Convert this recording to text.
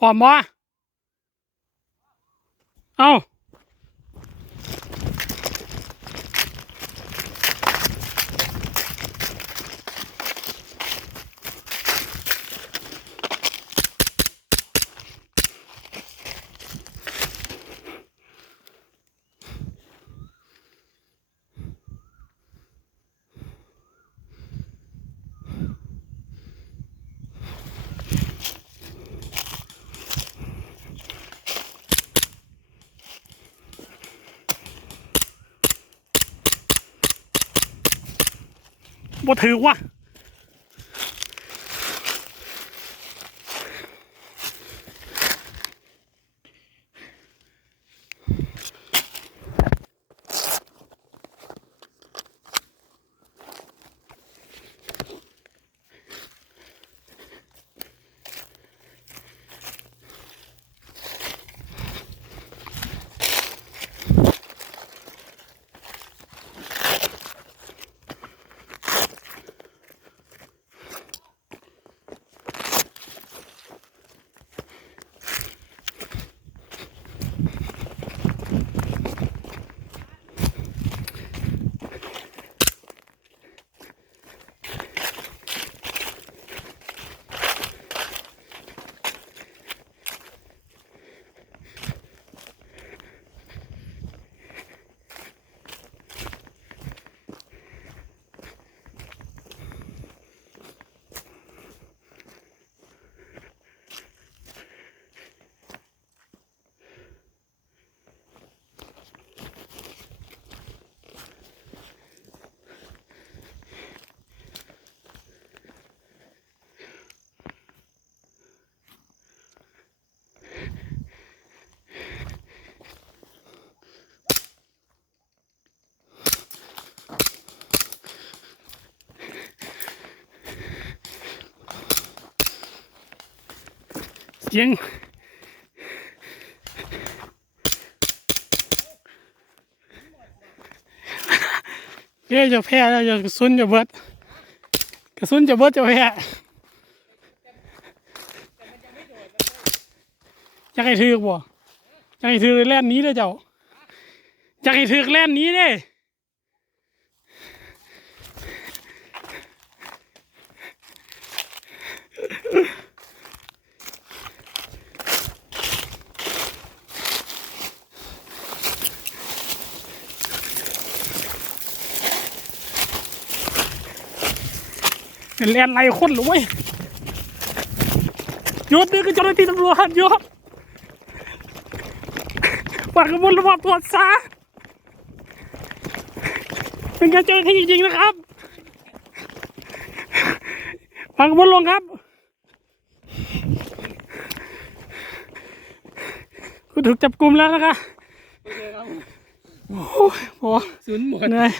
พร้อมบ่เอ้า บ่ถือว่ะ เสียงเอ้จะแพ้แล้วจะกระสุนจะเบิดกระสุนจะเบิดจะแพ้อยากให้ถือบ่อยากให้ถือแล่นนี้เลยเจ้าอยากให้ถือแล่นนี้เด้ แลนไล่คนเหรือเว้ยหยุดนี่คือเจ้าหน้าที่ตำรวจหยุดฝากกระบวนระบบตรวจซะเป็นการเจ้าหน้าที่จริงๆนะครับฝากกระบวนลงครับคุณถูกจับกลุ่มแล้วนะคะโอ้ยพอศูนย์หมดเหนื่อย